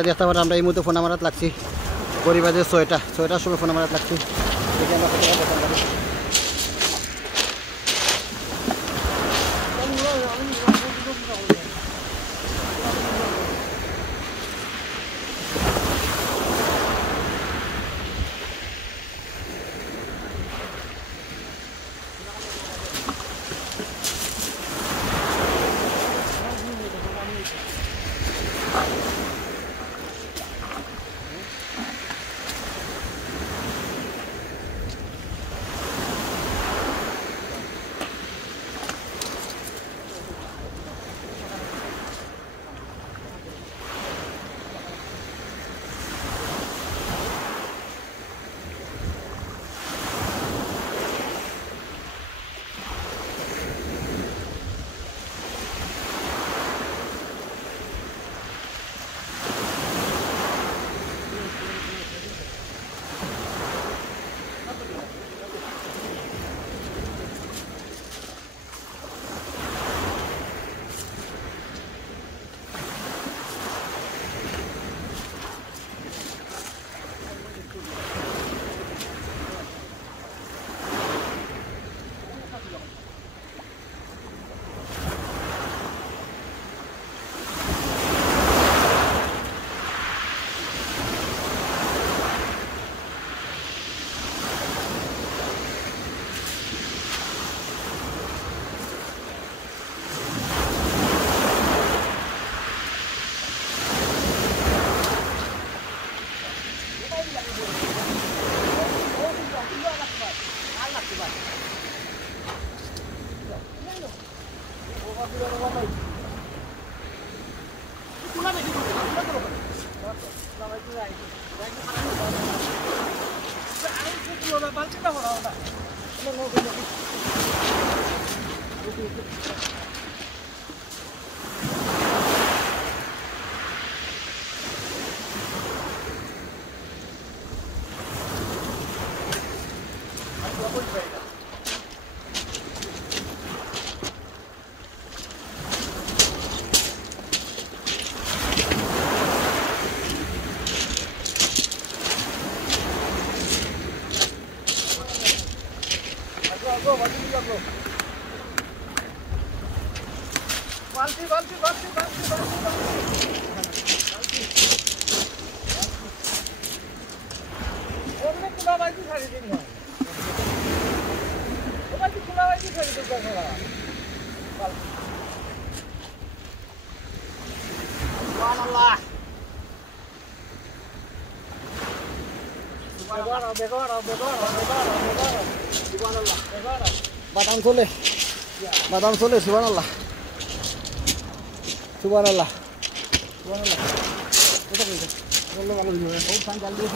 দেখতে পারেন আমরা এই মুহূর্তে ফোন আমারাত লাগছি পরিবারের 6টার সময় ফোন আমারাত লাগছি দেখি আমরা কতটা বেতন পাবো। Badam sole subhanallah. Subhanallah. Itu kan. Kalau kalau ini kau sanjal dia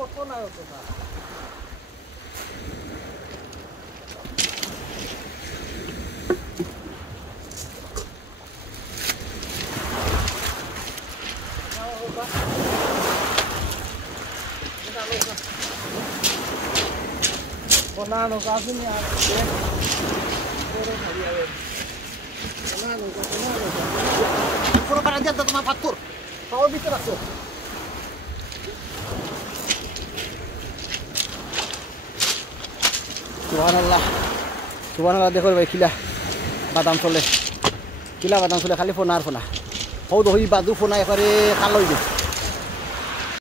কত না হতো না Konano kasi niya. Pero mariawen. Konano. Puro para diyan to mapatur. Pao dito raso. Subhanallah. Subhanallah দেখো ভাই কিলা বাদাম চলে। কিলা বাদাম চলে খালি ফোনার ফোনা। হও দহি বাদু ফোনা এবারে কাল হইবে।